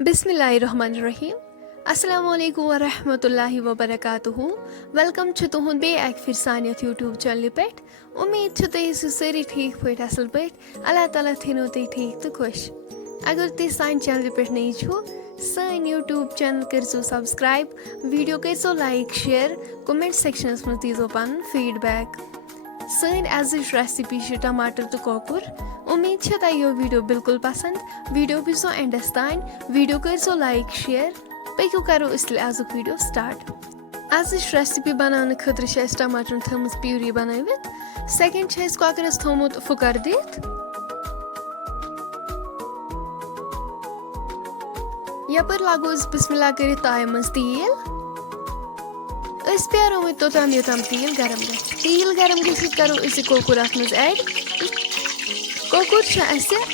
Bismillahirrahmanirrahim. Assalamu alaikum wa rahmatullahi wa barakatuhu. Welcome to तुहुंद बे एक फिर सानियत YouTube channel पे उम्मीद छ तुम सारी ठीक पे असल पे अल्लाह ताला थीनो तुम ठीक तो खुश अगर तुम सान चैनल पे नई छो सान YouTube चैनल करो सब्सक्राइब वीडियो करो लाइक शेयर कमेंट सेक्शनस में दीजो पन फीडबैक सन एज रेसिपी टमाटर तो कोकुर उम्मीद है तुम यो वीडियो बिल्कुल पसंद वीडियो भी एंडस तान वीडियो करो लाइक शेयर पक्यू करो इसलिए आजुक वीडियो स्टार्ट आज रेसिपी बनाने खतर टमाटर थम प्यूरी बनवित सेकेंड कॉकरस थोमुत फुकर दित यपर लागो बिस्मिल्लाह कर ताय मज तेल प्यारो वो तोताम योताम तेल गरम तेल गरम गि करो कोकुर अत मज ऐड कोकुर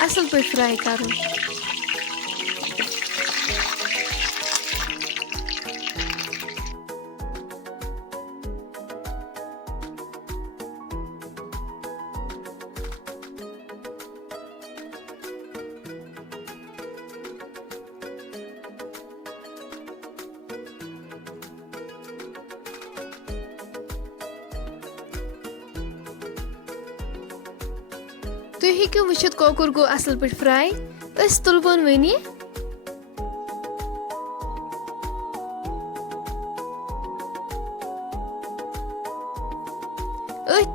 असल पे फ्राई कर तुम हेकू वुचित कोकुर गो असल पे फ्राई तुलवन वनी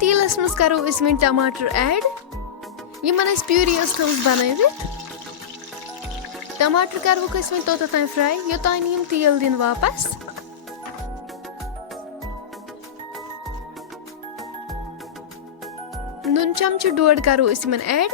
तेलस मज करो वन टमाटर ऐड यमन प्यूरी थम बनवित टमाटर करवुक वन तोत फ्राई योतान यम तेल दिन वापस नुन चमच डोड करो इसमें ऐड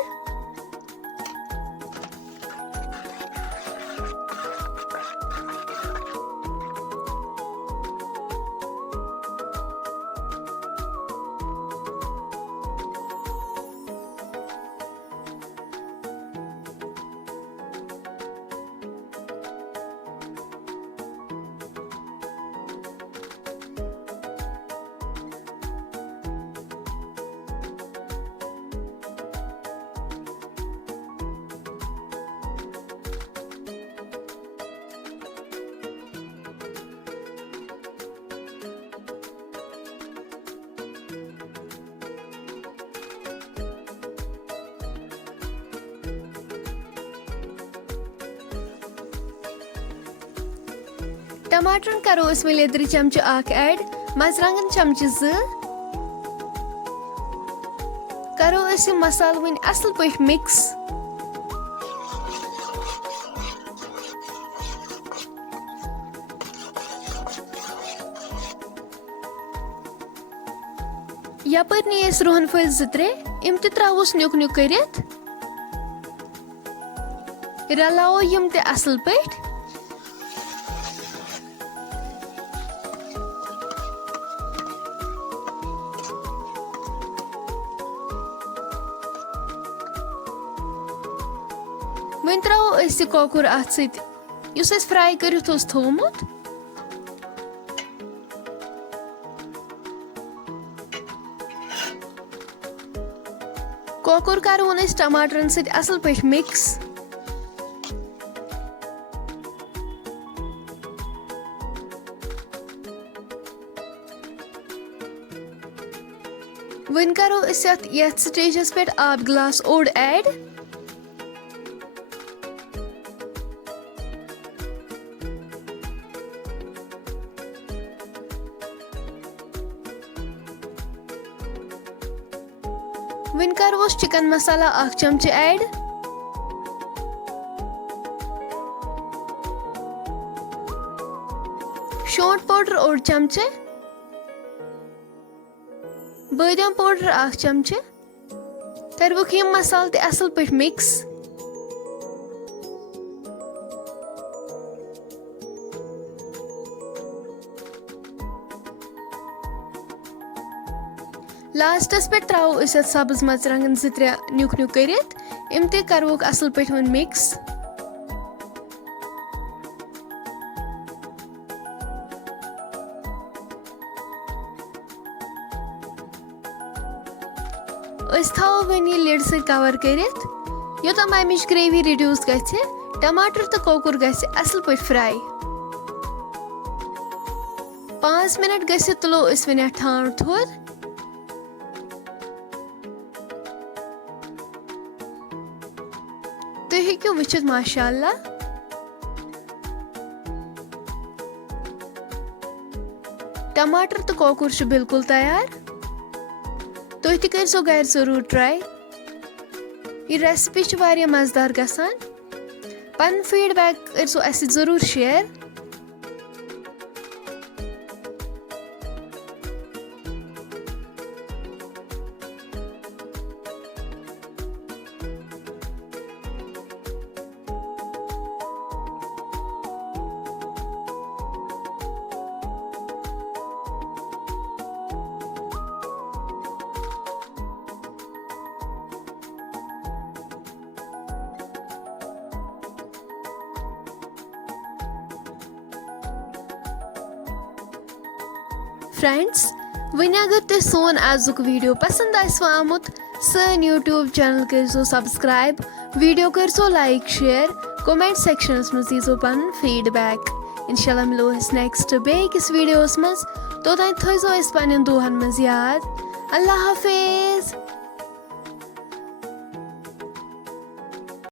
टमाटर करो इसमें लेदरी चमच ऐड मरचांगन चमच करो मसाल वन असल पे मिक्स यपर नी रोहन फल त्रे इम त्रोस नुक नुक कर रलाओ यम ते असल पे वन त्रो कोकुर अत सस फ्राई कर थोमुत कोकुर करो टमाटरन असल पे मिक्स वन करो यथ स्टेजस पे आब गिलास ओड ऐड वन करोस चिकन मसाला 1 चमच ऐड शोंठ पाउडर 1 चमच बादाम पाउडर 1 चमच करवुक यम मसाल ते असल पे मिक्स लास्टस पे त्रो सब्ज मरचांगन 2-3 नुक नुक कर इम ते करवुक असल पे मिक्स थो वन यह लिड से कवर कर योतम अमिच ग्रेवी रिड्यूस गि टमाटर तो कोकुर गसे असल पे फ्राई 5 मिनट गसित तुलो अस वने ठाण थोद तुम हेक्यो वुचित माशाअल्लाह टमाटर तो कोकुर छु बिल्कुल तैयार तुम ते कर सो घर जरूर ट्राई ये रेसिपी छु वारिया मजेदार गसान पन फीडबैक कर सो ऐसे जरूर शेयर फ्रेंड्स वन अगर तुम सोन आजुक वीडियो पसंद आमुत सन यूट्यूब चैनल करो सब्सक्राइब वीडियो करो लाइक शेयर कमेंट सेक्शनस मज दीजो पन फीडबैक इंशाल्लाह मिलो नेक्स्ट बेकिस वीडियोस मज तोतान थो पन्न दुहन मज याद अल्लाह हाफिज।